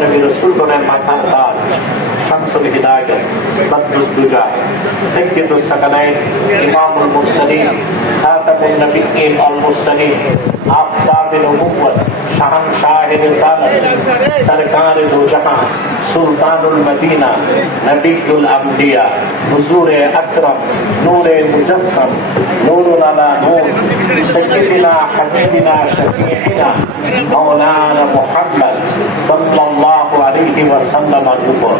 নবী রাসূলগণের মাথার তাজ, শামসুল হিদায়াত, বদরুদ দুজা, সাইয়্যিদুস সাকালাইন, ইমামুল মুরসালিন, খাতামুন নবিয়্যিন ওয়াল মুরসালিন, আফতাবে নবুওয়াত, শাহনশাহে রিসালাত, সরকারে দো জাহান, সুলতানুল মদিনা, নবিয়ুল আম্বিয়া, হুজুরে আকরাম, নূরে মুজাসসাম, নূরুল আলা নূর, সাইয়্যিদিনা হাবিবিনা শফীঈনা মাওলানা মুহাম্মদ সাল্লাল্লাহু আলাইহি ওয়াসাল্লামের উপর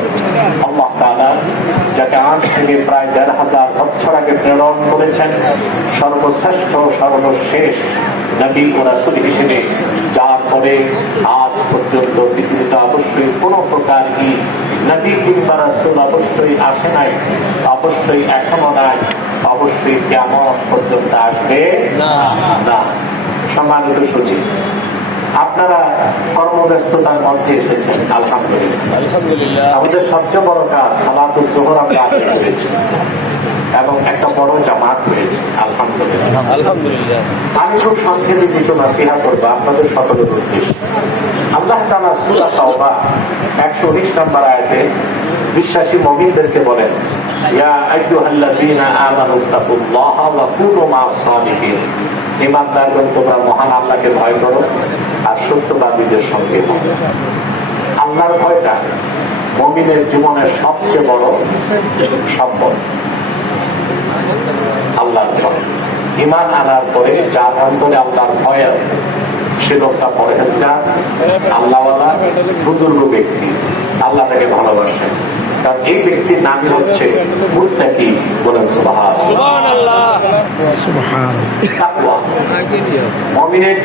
আল্লাহ তাআলা যাকে আজ থেকে প্রায় ১৫০০ বছর আগে প্রেরণ করেছেন, সর্বশ্রেষ্ঠ সর্বশেষ নবী ও রাসূল হিসেবে, যার পরে আজ পর্যন্ত পৃথিবীতে অবশ্যই কোনো প্রকার নবী কিংবা রাসূল অবশ্যই আসে নাই, অবশ্যই এখনো নাই, অবশ্যই কিয়ামত পর্যন্ত আসবে না। সম্মানিত সচিব, আপনারা কর্মব্যস্ততার মধ্যে এসেছেন, আলহামদুলিল্লাহ। আমাদের সবচেয়ে বড় কাজ সালাতুল জোহর আমরা আদায় করেছি এবং একটা বড় জামাত হয়েছে, আলহামদুলিল্লাহ। আমি খুব সংক্ষেপে কিছু নাসিহা করবো আপনাদের সকলের উদ্দেশ্যে। আল্লাহ তাআলা সূরা তাওবা ১১৯ নম্বর আয়াতে বিশ্বাসী মুমিনদেরকে বলেন, ইয়া আইয়ুহাল্লাযীনা আমানু তাকুল্লাহা ওয়া কুনু মা'আস সাদিকিন। ঈমানদারগণ, তোমরা মহান আল্লাহকে ভয় করো আর সত্যবাদীদের সঙ্গে থাকো। আল্লাহর ভয়টা মুমিনের জীবনের সবচেয়ে বড় সম্পদ। আল্লাহর ভয়, ঈমান আনার পরে যার অন্তরে আল্লাহর ভয় আছে, সে লোকটা পরহেজগার, আল্লাহওয়ালা, বুজুর্গ ব্যক্তি, আল্লাহ তাকে ভালোবাসে। কারণ এই ব্যক্তির নাম হচ্ছে মুত্তাকি। বলেন সুবহানাল্লাহ। মুমিনের